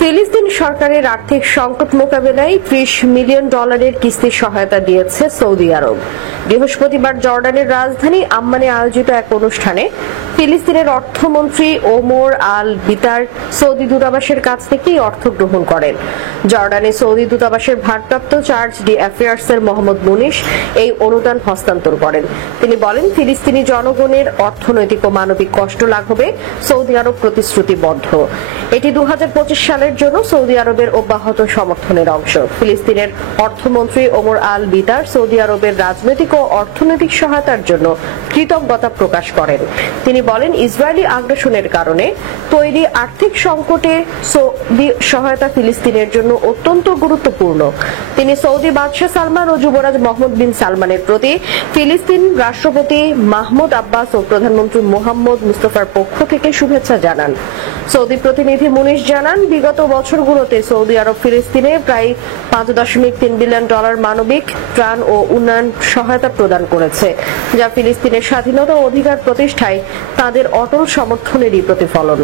ফিলিস্তিন সরকারের আর্থিক সংকট মোকাবেলায় $30 মিলিয়ন কিস্তির সহায়তা দিয়েছে সৌদি আরব। বৃহস্পতিবার জর্ডানের রাজধানী আম্মানে আয়োজিত এক অনুষ্ঠানে ফিলিস্তিনের অর্থমন্ত্রী ওমর আল বিতার সৌদি দূতাবাসের কাছ থেকে এই অর্থ গ্রহণ করেন। জর্ডানে সৌদি দূতাবাসের ভারপ্রাপ্ত চার্জ ডি অ্যাফেয়ার্সের মোহাম্মদ মুনিশ এই অনুদান হস্তান্তর করেন। তিনি বলেন, ফিলিস্তিনি জনগণের অর্থনৈতিক ও মানবিক কষ্ট লাঘবে সৌদি আরব প্রতিশ্রুতিবদ্ধ। এটি 2025 সালের জন্য সৌদি আরবের অব্যাহত সমর্থনের অংশ। ফিলিস্তিনের অর্থমন্ত্রী ওমর আল বিতার সৌদি আরবের রাজনৈতিক ও অর্থনৈতিক সহায়তার জন্য কৃতজ্ঞতা প্রকাশ করেন। তিনি বলেন, ইসরায়েলি আগ্রাসনের কারণে তৈরি আর্থিক সংকটে সৌদি সহায়তা ফিলিস্তিনের জন্য অত্যন্ত গুরুত্বপূর্ণ। তিনি সৌদি বাদশাহ সালমান ও যুবরাজ মোহাম্মদ বিন সালমানের প্রতি ফিলিস্তিন রাষ্ট্রপতি মাহমুদ আব্বাস ও প্রধানমন্ত্রী মোহাম্মদ মুস্তফার পক্ষ থেকে শুভেচ্ছা জানান। সৌদি প্রতিনিধি মুনিশ জানান, বিগত বছরগুলোতে সৌদি আরব ফিলিস্তিনে প্রায় $5.3 বিলিয়ন মানবিক, ত্রাণ ও উন্নয়ন সহায়তা প্রদান করেছে, যা ফিলিস্তিনের স্বাধীনতা ও অধিকার প্রতিষ্ঠায় তাদের অটল সমর্থনেরই প্রতিফলন।